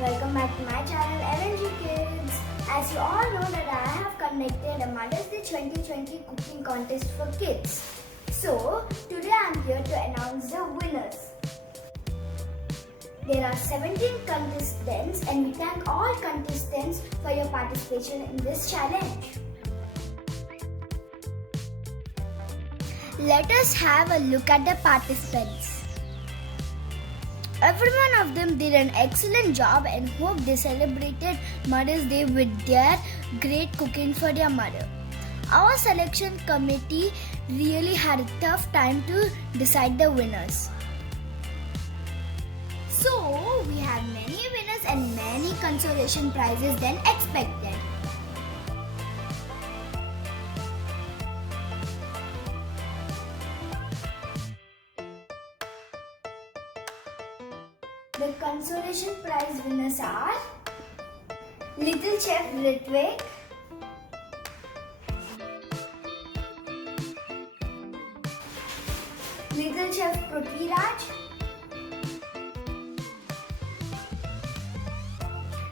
Welcome back to my channel MNG Kids. As you all know that I have conducted a Mother's Day 2020 cooking contest for kids. So today I am here to announce the winners. There are 17 contestants and we thank all contestants for your participation in this challenge. Let us have a look at the participants. Every one of them did an excellent job and hope they celebrated Mother's Day with their great cooking for their mother. Our selection committee really had a tough time to decide the winners. So, we have many winners and many consolation prizes than expected. The consolation prize winners are Little Chef Ritvik, Little Chef Prithviraj,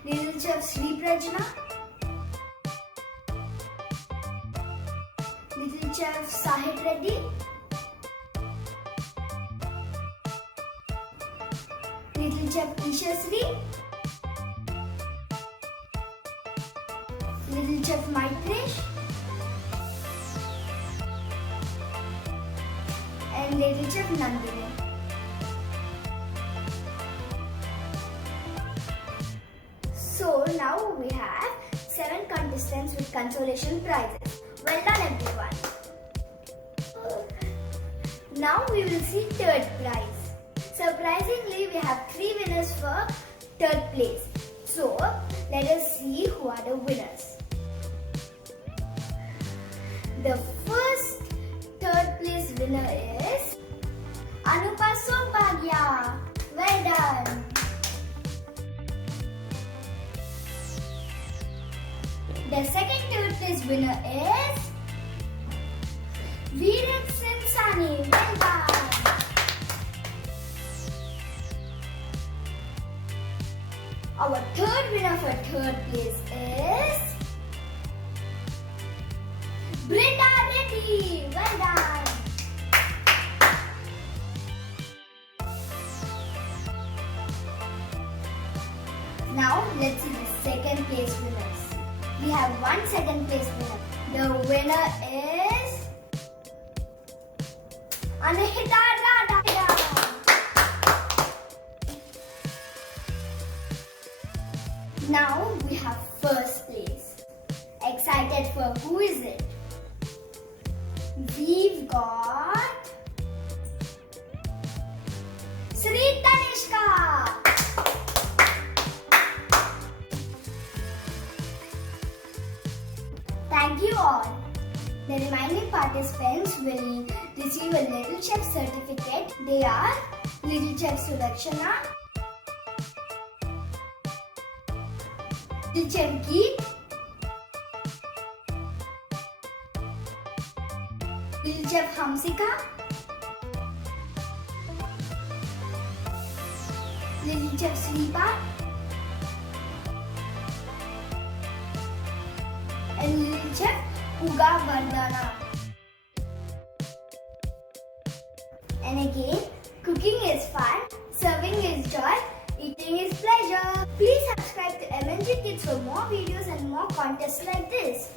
Little Chef Sri Prajna, Little Chef Sahit Reddy, Little Chef Ishasri, Little Chef Maitresh, and Little Chef Nandini. So now we have 7 contestants with consolation prizes. Well done everyone. Now we will see third prize. Surprisingly, we have 3 winners for third place. So, let us see who are the winners. The first third place winner is Anupa Sombhagya. Well done. The second third place winner is Virat Sinsani. Well done. Our third winner for third place is Brinda Reddy. Well done. Now let's see the second place winners. We have one second place winner. The winner is Anahita Radha. Now we have first place. Excited for who is it? We've got Sri Tanishka. Thank you all. The remaining participants will receive a Little Chef certificate. They are Little Chef Sudakshana, Little Chef Geet, Little Chef Hamsika, Little Chef Sripa, and Little Chef Uga Vardana. And again, cooking is fun, serving is joy, eating is pleasure. Please subscribe to MNG Kids for more videos and more contests like this.